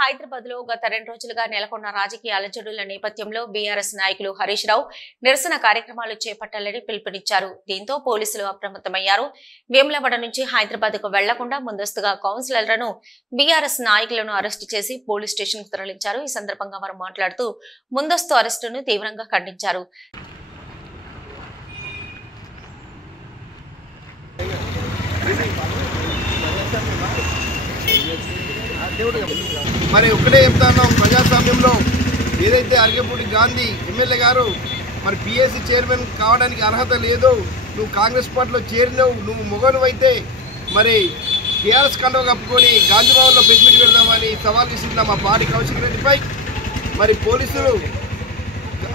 హైదరాబాద్ లో గత 2 రోజులుగా నెలకొన్న రాజకీయ అలజడుల నేపథ్యంలో బీఆర్ఎస్ నాయకులు హరీష్ రావు నిరసన కార్యక్రమాలు చేపట్టాలని పిలుపునిచ్చారు. దీంతో పోలీసులు అప్రమత్తమయ్యారు. వేములవాడ నుంచి హైదరాబాద్ కు వెళ్లకుండా ముందస్తుగా కౌన్సిలర్లను బీఆర్ఎస్ నాయకులను అరెస్టు చేసి పోలీస్ స్టేషన్ కు తరలించారు. ఈ సందర్భంగా వారు మాట్లాడుతూ ముందస్తు అరెస్టును తీవ్రంగా ఖండించారు. మరి ఒకటే చెప్తాను, ప్రజాస్వామ్యంలో ఏదైతే అరగపూడి గాంధీ ఎమ్మెల్యే గారు మరి పిఎస్సి చైర్మన్ కావడానికి అర్హత లేదు, నువ్వు కాంగ్రెస్ పార్టీలో చేరినవు, నువ్వు మొగను అయితే మరి టీఆర్ఎస్ కండవ కప్పుకొని గాంధీ భవన్లో ప్రెస్ మీట్ పెడదామని సవాల్ విసిరిన మా పాడి కౌశిక్ రెడ్డిపై మరి పోలీసులు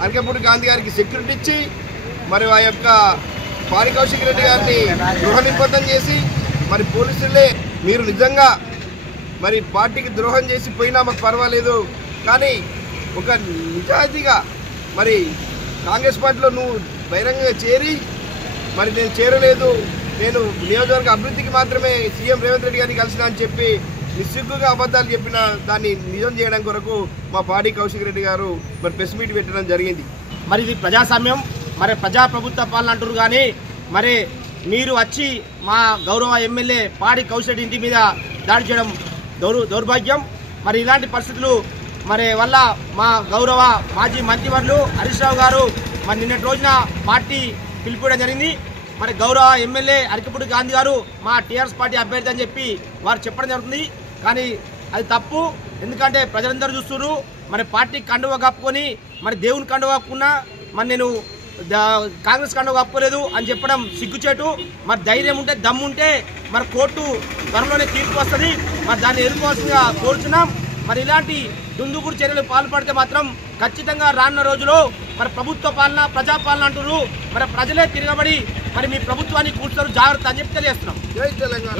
అరగపూడి గాంధీ గారికి సెక్యూరిటీ ఇచ్చి మరి ఆ యొక్క పాడి కౌశిక్ రెడ్డి గారిని గృహ నిబంధన చేసి మరి పోలీసులే మీరు నిజంగా మరి పార్టీకి ద్రోహం చేసి పోయినా మాకు పర్వాలేదు, కానీ ఒక నిజాయితీగా మరి కాంగ్రెస్ పార్టీలో నువ్వు బహిరంగంగా చేరి మరి నేను చేరలేదు, నేను నియోజకవర్గ అభివృద్ధికి మాత్రమే సీఎం రేవంత్ రెడ్డి గారిని కలిసిన అని చెప్పి నిస్సిగ్గుగా అబద్ధాలు చెప్పిన దాన్ని నిజం చేయడం కొరకు మా పాడి కౌశిక్ రెడ్డి గారు మరి ప్రెస్ మీట్ పెట్టడం జరిగింది. మరి ఇది ప్రజాస్వామ్యం, మరి ప్రజాప్రభుత్వ పాలన అంటారు, కానీ మరి మీరు వచ్చి మా గౌరవ ఎమ్మెల్యే పాడి కౌశిక్ రెడ్డి ఇంటి మీద దాడి చేయడం దౌర్భాగ్యం. మరి ఇలాంటి పరిస్థితులు మరి వల్ల మా గౌరవ మాజీ మంత్రివర్యులు హరీష్ రావు గారు మరి నిన్నటి రోజున పార్టీ పిలిపివ్వడం జరిగింది. మరి గౌరవ ఎమ్మెల్యే అరకపూడి గాంధీ గారు మా టీఆర్ఎస్ పార్టీ అభ్యర్థి అని చెప్పి వారు చెప్పడం జరుగుతుంది, కానీ అది తప్పు. ఎందుకంటే ప్రజలందరూ చూస్తున్నారు, మరి పార్టీ కండువ కప్పుకొని మరి దేవుని కండువ కప్పుకున్నా మరి నేను కాంగ్రెస్ కండువ కప్పుకోలేదు అని చెప్పడం సిగ్గుచేటు. మరి ధైర్యం ఉంటే దమ్ముంటే మరి కోర్టు త్వరలోనే తీర్పు వస్తుంది, మరి దాన్ని ఎదుర్కోవాల్సిందిగా కోరుచున్నాం. మరి ఇలాంటి దుందుగుడు చర్యలు పాల్పడితే మాత్రం ఖచ్చితంగా రానున్న రోజుల్లో మరి ప్రభుత్వ పాలన ప్రజాపాలన అంటున్నారు, మరి ప్రజలే తిరగబడి మరి మీ ప్రభుత్వాన్ని కూర్చొని జాగ్రత్త అని చెప్పి తెలియజేస్తున్నాం.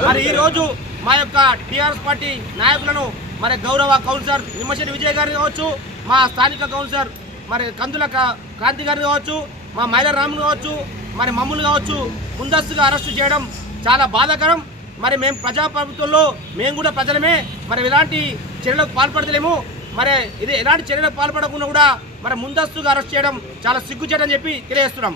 మరి ఈరోజు మా యొక్క టీఆర్ఎస్ పార్టీ నాయకులను మరి గౌరవ కౌన్సిలర్ నిమ్మశెట్టి విజయ్ గారు కావచ్చు, మా స్థానిక కౌన్సిలర్ మరి కందుల క్రాంతి గారు కావచ్చు, మా మైల రాములు కావచ్చు, మరి మమ్ములు కావచ్చు ముందస్తుగా అరెస్టు చేయడం చాలా బాధాకరం. మరి మేము ప్రజాప్రభుత్వంలో మేము కూడా ప్రజలమే, మరి ఇలాంటి చర్యలకు పాల్పడలేము. మరి ఇది ఎలాంటి చర్యలకు పాల్పడకుండా కూడా మరి ముందస్తుగా అరెస్ట్ చేయడం చాలా సిగ్గుచేటని చెప్పి తెలియజేస్తున్నాం.